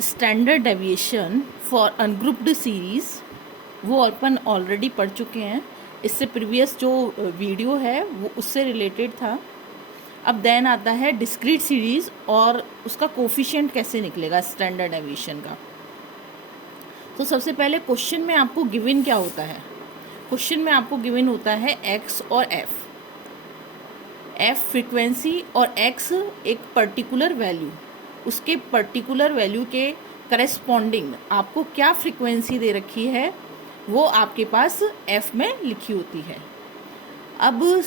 Standard deviation for ungrouped series वो अपन already पढ़ चुके हैं। इससे प्रीवियस जो वीडियो है वो उससे रिलेटेड था। अब देन आता है डिस्क्रीट सीरीज़ और उसका कोफिशिएंट कैसे निकलेगा स्टैंडर्ड डेविएशन का। तो सबसे पहले क्वेश्चन में आपको गिवन क्या होता है? क्वेश्चन में आपको गिवन होता है एक्स और एफ फ्रीक्वेंसी और एक्स एक पर्टिकुलर वैल्यू, उसके पर्टिकुलर वैल्यू के करस्पॉन्डिंग आपको क्या फ्रीक्वेंसी दे रखी है वो आपके पास एफ में लिखी होती है। अब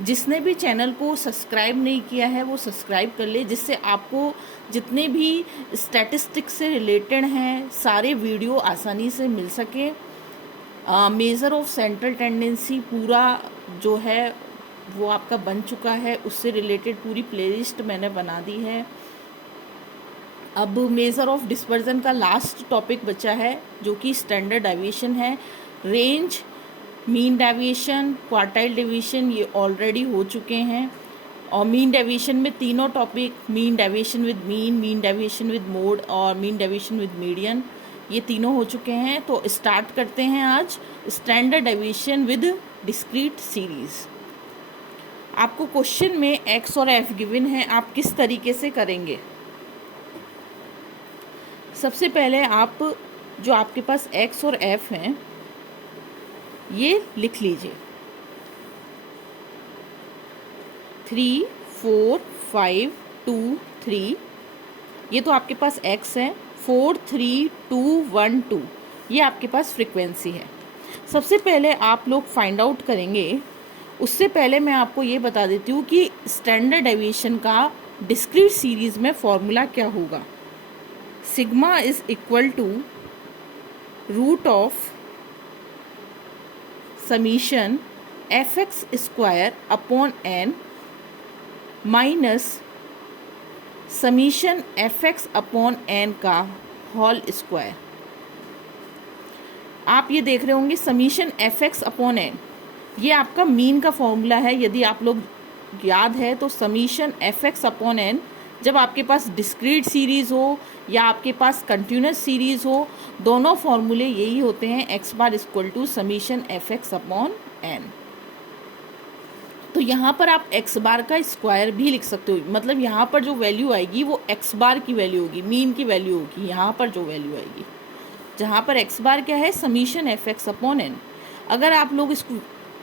जिसने भी चैनल को सब्सक्राइब नहीं किया है वो सब्सक्राइब कर ले, जिससे आपको जितने भी स्टैटिस्टिक्स से रिलेटेड हैं सारे वीडियो आसानी से मिल सके। मेज़र ऑफ सेंट्रल टेंडेंसी पूरा जो है वो आपका बन चुका है, उससे रिलेटेड पूरी प्लेलिस्ट मैंने बना दी है। अब मेज़र ऑफ डिस्पर्जन का लास्ट टॉपिक बचा है जो कि स्टैंडर्ड डेविएशन है। Range, mean deviation, quartile deviation ये ऑलरेडी हो चुके हैं। और मीन डेविएशन में तीनों topic, mean deviation with mean deviation with mode और मीन डेविएशन विद मीडियन, ये तीनों हो चुके हैं। तो स्टार्ट करते हैं आज standard deviation with discrete series. आपको क्वेश्चन में एक्स और एफ गिवन है, आप किस तरीके से करेंगे? सबसे पहले आप जो आपके पास एक्स और एफ हैं ये लिख लीजिए। 3, 4, 5, 2, 3 ये तो आपके पास एक्स है। 4, 3, 2, 1, 2 ये आपके पास फ्रीक्वेंसी है। सबसे पहले आप लोग फाइंड आउट करेंगे। उससे पहले मैं आपको ये बता देती हूँ कि स्टैंडर्ड डेविएशन का डिस्क्रीट सीरीज में फॉर्मूला क्या होगा। Sigma is equal to root of summation F X square upon N minus summation F X upon N का होल स्क्वायर। आप ये देख रहे होंगे summation F X upon N, ये आपका मीन का फॉर्मूला है। यदि आप लोग याद है तो summation F X upon N जब आपके पास डिस्क्रीट सीरीज़ हो या आपके पास कंटिन्यूस सीरीज़ हो, दोनों फॉर्मूले यही होते हैं, X bar equal to summation F X upon N. तो यहाँ पर आप एक्स बार का स्क्वायर भी लिख सकते हो, मतलब यहाँ पर जो वैल्यू आएगी वो एक्स बार की वैल्यू होगी, मीन की वैल्यू होगी। यहाँ पर जो वैल्यू आएगी, जहाँ पर एक्स बार क्या है, summation F X upon N. अगर आप लोग इस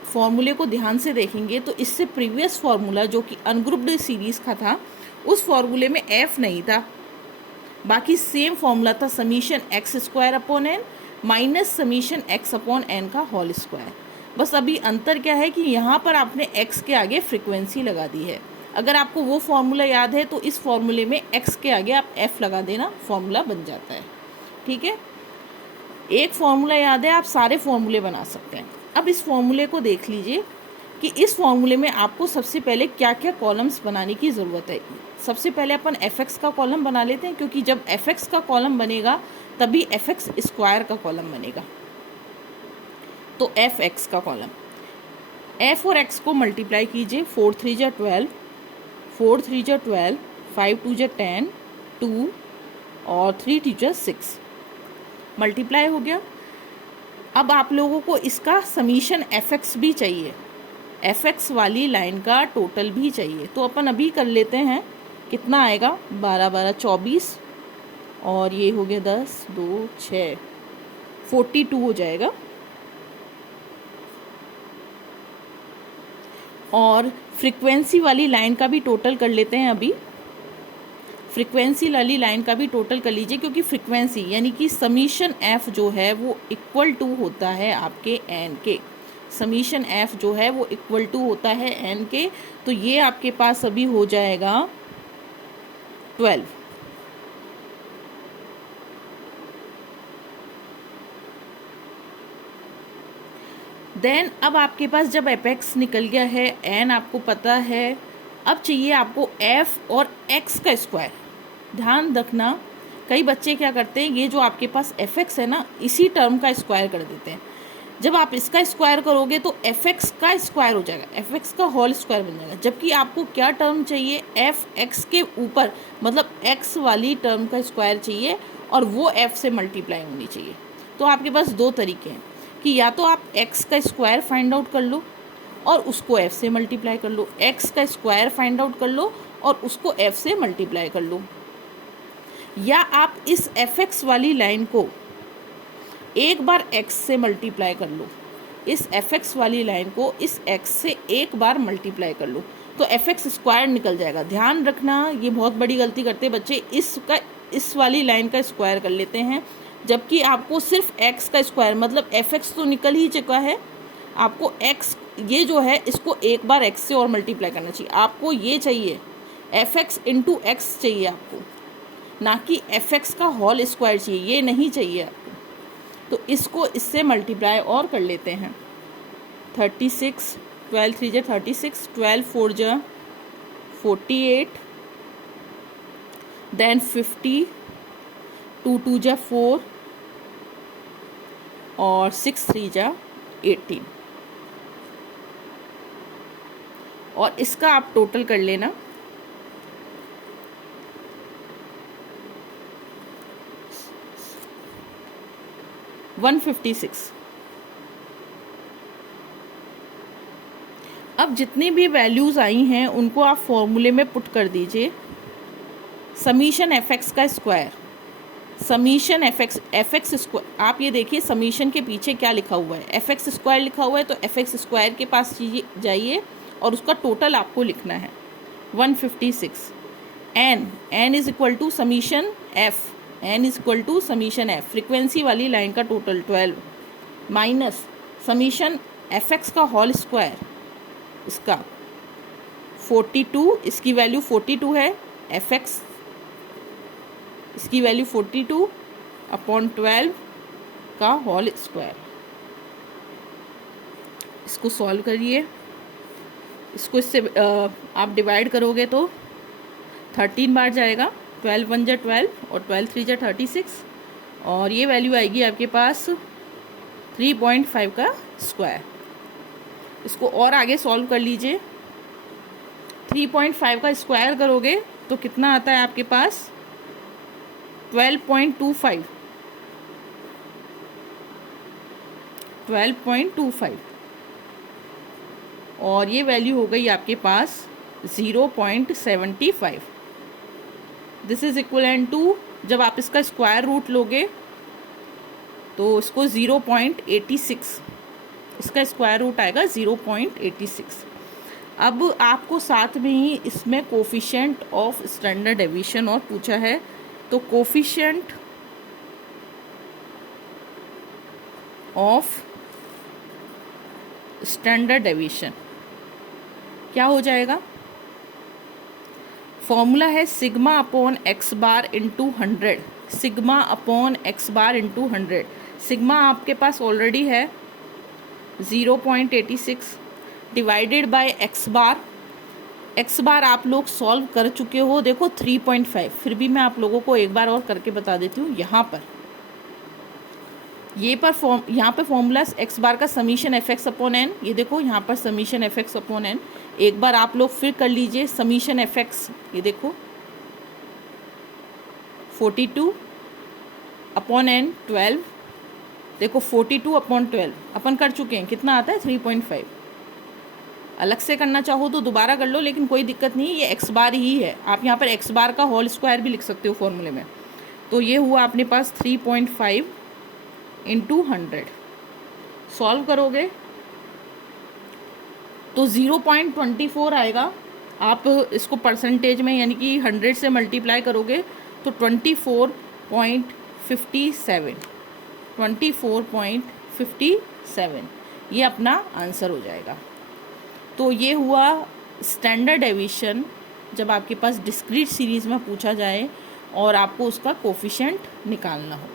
फॉर्मूले को ध्यान से देखेंगे तो इससे प्रीवियस फार्मूला जो कि अनग्रुप्ड सीरीज़ का था उस फॉर्मूले में एफ नहीं था, बाकी सेम फॉर्मूला था summation X square upon N minus summation X upon N का होल स्क्वायर। बस अभी अंतर क्या है कि यहाँ पर आपने एक्स के आगे फ्रीक्वेंसी लगा दी है। अगर आपको वो फॉर्मूला याद है तो इस फॉर्मूले में एक्स के आगे आप एफ लगा देना, फॉर्मूला बन जाता है। ठीक है, एक फॉर्मूला याद है, आप सारे फॉर्मूले बना सकते हैं। अब इस फॉर्मूले को देख लीजिए कि इस फॉर्मूले में आपको सबसे पहले क्या क्या कॉलम्स बनाने की ज़रूरत है। सबसे पहले अपन एफ एक्स का कॉलम बना लेते हैं, क्योंकि जब एफ एक्स का कॉलम बनेगा तभी एफ एक्स स्क्वायर का कॉलम बनेगा। तो एफ एक्स का कॉलम, एफ और एक्स को मल्टीप्लाई कीजिए। 4 3 जा 12, 4 3 जा 12, 5 2 जा 10, 2 और 3 2 जा 6 मल्टीप्लाई हो गया। अब आप लोगों को इसका समीशन एफ एक्स भी चाहिए, एफ एक्स वाली लाइन का टोटल भी चाहिए। तो अपन अभी कर लेते हैं, कितना आएगा, 12 12 24 और ये हो गया 10 2 6 42 हो जाएगा। और फ्रीक्वेंसी वाली लाइन का भी टोटल कर लेते हैं। अभी फ्रीक्वेंसी वाली लाइन का भी टोटल कर लीजिए, क्योंकि फ्रीक्वेंसी यानी कि समीशन एफ जो है वो इक्वल टू होता है आपके एन के। समीशन एफ जो है वो इक्वल टू होता है एन के। तो ये आपके पास अभी हो जाएगा 12। देन अब आपके पास जब एफ एक्स निकल गया है, एन आपको पता है, अब चाहिए आपको एफ और एक्स का स्क्वायर। ध्यान रखना, कई बच्चे क्या करते हैं, ये जो आपके पास एफ एक्स है ना, इसी टर्म का स्क्वायर कर देते हैं। जब आप इसका स्क्वायर करोगे तो एफ एक्स का स्क्वायर हो जाएगा, एफ एक्स का होल स्क्वायर बन जाएगा। जबकि आपको क्या टर्म चाहिए, एफ एक्स के ऊपर मतलब एक्स वाली टर्म का स्क्वायर चाहिए और वो एफ से मल्टीप्लाई होनी चाहिए। तो आपके पास दो तरीके हैं कि या तो आप एक्स का स्क्वायर फाइंड आउट कर लो और उसको एफ से मल्टीप्लाई कर लो, एक्स का स्क्वायर फाइंड आउट कर लो और उसको एफ से मल्टीप्लाई कर लो, या आप इस एफ एक्स वाली लाइन को एक बार x से मल्टीप्लाई कर लो, इस एफ एक्स वाली लाइन को इस x से एक बार मल्टीप्लाई कर लो तो एफ एक्स स्क्वायर निकल जाएगा। ध्यान रखना, ये बहुत बड़ी गलती करते हैं बच्चे, इस वाली लाइन का स्क्वायर कर लेते हैं, जबकि आपको सिर्फ x का स्क्वायर मतलब एफ एक्स तो निकल ही चुका है, आपको x ये जो है इसको एक बार x से और मल्टीप्लाई करना चाहिए। आपको ये चाहिए एफ एक्स इंटू एक्स चाहिए आपको, ना कि एफ एक्स का होल स्क्वायर चाहिए, ये नहीं चाहिए आपको। तो इसको इससे मल्टीप्लाई और कर लेते हैं। 36, 12 3 जा 36, 12 4 जा 48, देन 50, 2 2 जा 4 और 6 3 जा 18। और इसका आप टोटल कर लेना, 156। अब जितनी भी वैल्यूज़ आई हैं उनको आप फॉर्मूले में पुट कर दीजिए। समीशन एफ एक्स का square, summation F X square, आप ये देखिए समीशन के पीछे क्या लिखा हुआ है, एफ एक्स स्क्वायर लिखा हुआ है, तो एफ एक्स स्क्वायर के पास जाइए और उसका टोटल आपको लिखना है 156। N is equal to summation F, N is equal to summation F, frequency वाली लाइन का total 12 minus summation F X का होल स्क्वायर, इसका 42, इसकी वैल्यू 42 है, एफ एक्स इसकी वैल्यू 42 अपॉन 12 का होल स्क्वायर। इसको सॉल्व करिए, इसको इससे आप डिवाइड करोगे तो 13 बार जाएगा, 12 1 जा 12 और 12 3 जा 36 और ये वैल्यू आएगी आपके पास 3.5 का स्क्वायर। इसको और आगे सॉल्व कर लीजिए, 3.5 का स्क्वायर करोगे तो कितना आता है आपके पास 12.25, 12.25 और ये वैल्यू हो गई आपके पास 0.75। दिस इज इक्वलेंट टू, जब आप इसका स्क्वायर रूट लोगे तो इसको 0.86, इसका स्क्वायर रूट आएगा 0.86। अब आपको साथ में ही इसमें कोफिशिएंट ऑफ स्टैंडर्ड डेविएशन और पूछा है, तो कोफिशिएंट ऑफ स्टैंडर्ड डेविएशन क्या हो जाएगा, फॉर्मूला है sigma upon X bar into 100, sigma upon X bar into 100। Sigma आपके पास ऑलरेडी है 0.86 divided by X bar, X bar आप लोग सॉल्व कर चुके हो, देखो 3.5, फिर भी मैं आप लोगों को एक बार और करके बता देती हूँ। यहाँ पर यहाँ पे फॉर्मूला एक्स बार का summation F X upon N, ये देखो यहाँ पर summation F X upon N, एक बार आप लोग फिर कर लीजिए समीशन एफ एक्स, ये देखो 42 अपॉन एन 12, देखो 42 अपॉन 12 अपन कर चुके हैं, कितना आता है 3.5। अलग से करना चाहो तो दोबारा कर लो, लेकिन कोई दिक्कत नहीं, ये एक्स बार ही है, आप यहाँ पर एक्स बार का होल स्क्वायर भी लिख सकते हो फॉर्मूले में। तो ये हुआ अपने पास 3.5 इंटू 100, सॉल्व करोगे तो 0.24 आएगा। आप इसको परसेंटेज में यानी कि 100 से मल्टीप्लाई करोगे तो 24.57 ये अपना आंसर हो जाएगा। तो ये हुआ स्टैंडर्ड डेविएशन जब आपके पास डिस्क्रीट सीरीज़ में पूछा जाए और आपको उसका कोफिशिएंट निकालना हो।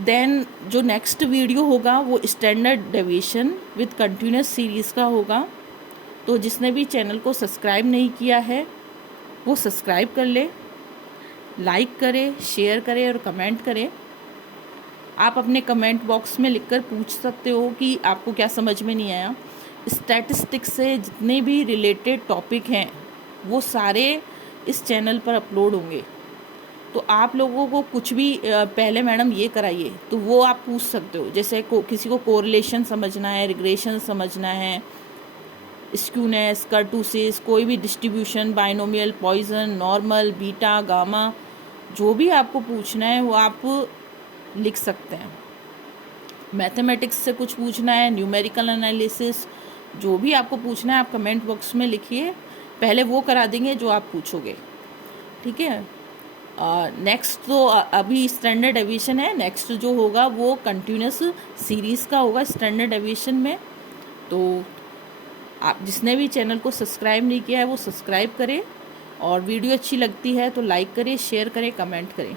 देन जो नेक्स्ट वीडियो होगा वो standard deviation with continuous series का होगा। तो जिसने भी चैनल को सब्सक्राइब नहीं किया है वो सब्सक्राइब कर ले, लाइक करे, शेयर करे और कमेंट करे। आप अपने कमेंट बॉक्स में लिखकर पूछ सकते हो कि आपको क्या समझ में नहीं आया। स्टैटिस्टिक्स से जितने भी रिलेटेड टॉपिक हैं वो सारे इस चैनल पर अपलोड होंगे। तो आप लोगों को कुछ भी पहले मैडम ये कराइए तो वो आप पूछ सकते हो। जैसे किसी को कोरिलेशन समझना है, रिग्रेशन समझना है, स्क्यूनेस, कर्टूसिस, कोई भी distribution, binomial, Poisson, normal, beta, gamma, जो भी आपको पूछना है वो आप लिख सकते हैं। मैथमेटिक्स से कुछ पूछना है, न्यूमेरिकल एनालिसिस, जो भी आपको पूछना है आप कमेंट बॉक्स में लिखिए, पहले वो करा देंगे जो आप पूछोगे, ठीक है। नेक्स्ट तो अभी स्टैंडर्ड एविएशन है, नेक्स्ट जो होगा वो कंटिन्यूस सीरीज़ का होगा स्टैंडर्ड एविएशन में। तो आप जिसने भी चैनल को सब्सक्राइब नहीं किया है वो सब्सक्राइब करें, और वीडियो अच्छी लगती है तो लाइक करें, शेयर करें, कमेंट करें।